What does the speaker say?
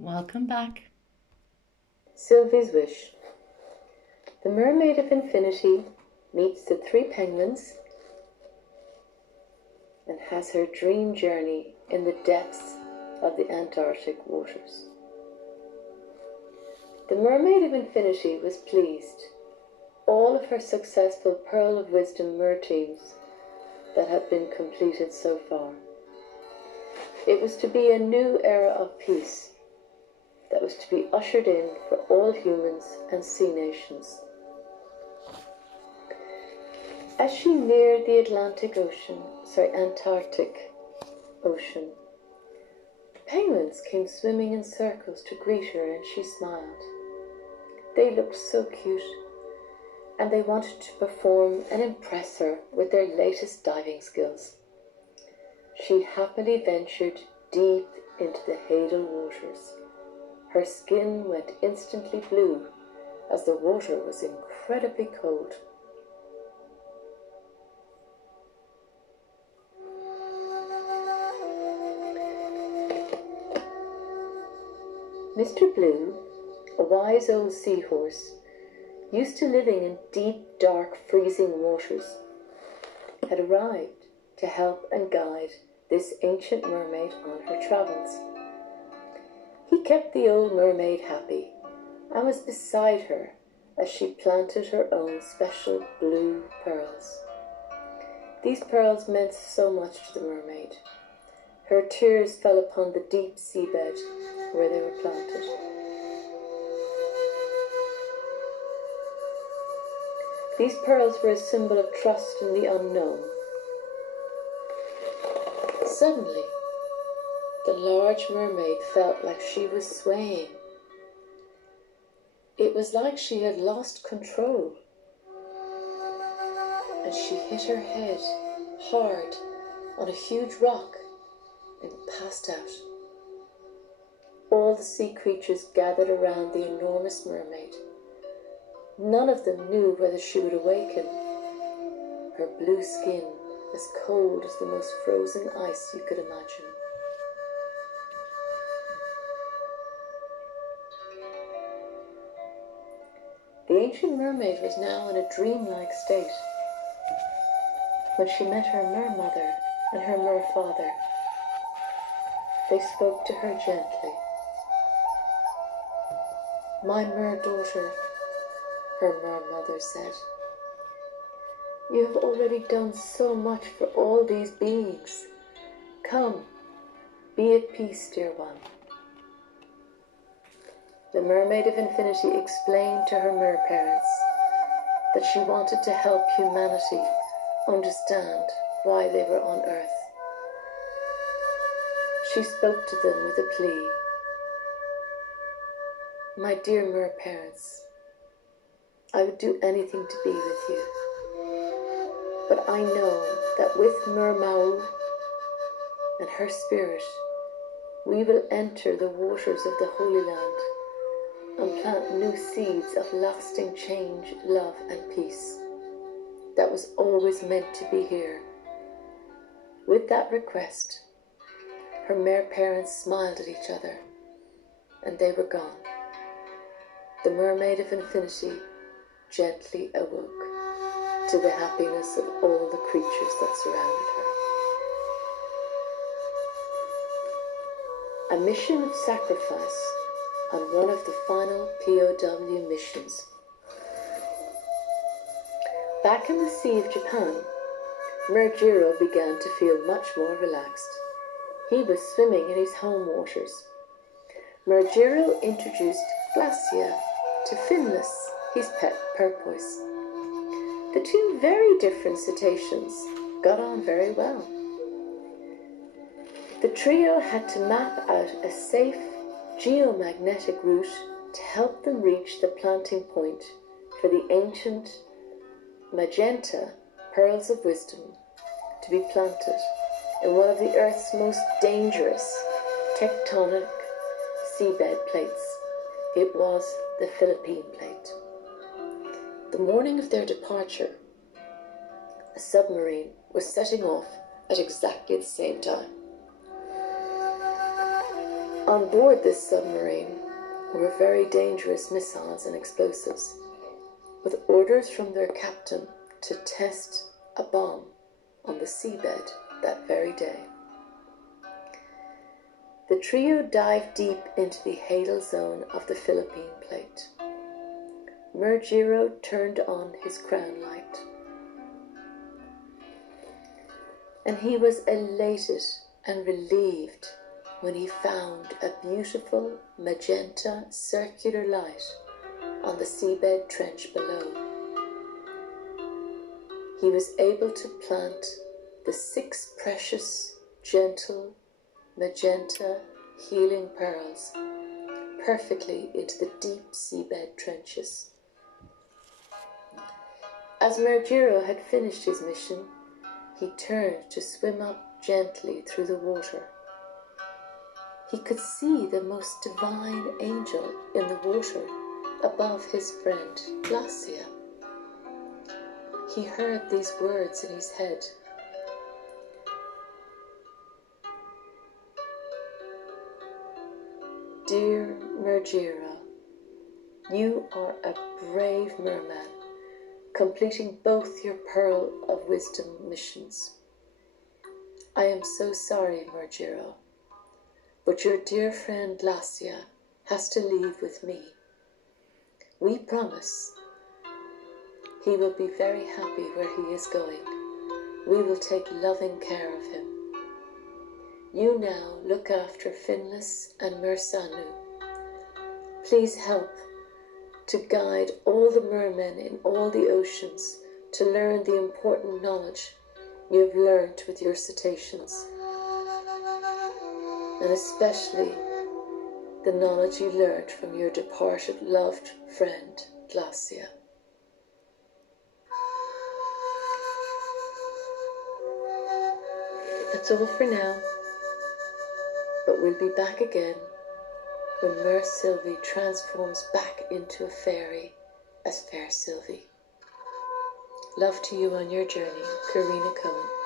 Welcome back. Sylvie's Wish. The Mermaid of Infinity meets the three penguins and has her dream journey in the depths of the Antarctic waters. The Mermaid of Infinity was pleased. All of her successful Pearl of Wisdom mer teams that had been completed so far. It was to be a new era of peace that was to be ushered in for all humans and sea nations. As she neared the Antarctic Ocean, the penguins came swimming in circles to greet her, and she smiled. They looked so cute, and they wanted to perform and impress her with their latest diving skills. She happily ventured deep into the Hadal waters. Her skin went instantly blue as the water was incredibly cold. Mr. Blue, a wise old seahorse, used to living in deep, dark, freezing waters, had arrived to help and guide this ancient mermaid on her travels. He kept the old mermaid happy and was beside her as she planted her own special blue pearls. These pearls meant so much to the mermaid. Her tears fell upon the deep seabed where they were planted. These pearls were a symbol of trust in the unknown. Suddenly, the large mermaid felt like she was swaying. It was like she had lost control, and she hit her head hard on a huge rock and passed out. All the sea creatures gathered around the enormous mermaid. None of them knew whether she would awaken. Her blue skin as cold as the most frozen ice you could imagine. The ancient mermaid was now in a dreamlike state when she met her mer-mother and her mer-father. They spoke to her gently. "My mer-daughter," her mer-mother said, "you have already done so much for all these beings. Come, be at peace, dear one." The Mermaid of Infinity explained to her mer-parents that she wanted to help humanity understand why they were on Earth. She spoke to them with a plea. "My dear mer-parents, I would do anything to be with you. But I know that with Mer-Mau and her spirit, we will enter the waters of the Holy Land and plant new seeds of lasting change, love, and peace that was always meant to be here." With that request, her mer-parents smiled at each other, and they were gone. The Mermaid of Infinity gently awoke to the happiness of all the creatures that surrounded her. A mission of sacrifice on one of the final POW missions. Back in the Sea of Japan, Merjiro began to feel much more relaxed. He was swimming in his home waters. Merjiro introduced Glacia to Finless, his pet porpoise. The two very different cetaceans got on very well. The trio had to map out a safe geomagnetic route to help them reach the planting point for the ancient magenta pearls of wisdom to be planted in one of the Earth's most dangerous tectonic seabed plates. It was the Philippine Plate. The morning of their departure, a submarine was setting off at exactly the same time. On board this submarine were very dangerous missiles and explosives, with orders from their captain to test a bomb on the seabed that very day. The trio dived deep into the hail zone of the Philippine plate. Murjiro turned on his crown light, and he was elated and relieved when he found a beautiful magenta circular light on the seabed trench below. He was able to plant the 6 precious, gentle, magenta healing pearls perfectly into the deep seabed trenches. As Murjiro had finished his mission, he turned to swim up gently through the water. He could see the most divine angel in the water above his friend Glacia. He heard these words in his head. Dear Murjiro, you are a brave merman, completing both your Pearl of Wisdom missions. I am so sorry, Murjiro, but your dear friend Glacia has to leave with me. We promise he will be very happy where he is going. We will take loving care of him. You now look after Finless and Mersanu. Please help to guide all the mermen in all the oceans to learn the important knowledge you have learned with your cetaceans, and especially the knowledge you learned from your departed loved friend Glacia. That's all for now, but we'll be back again when Mer Sylvie transforms back into a fairy as Fair Sylvie. Love to you on your journey, Karina Cohen.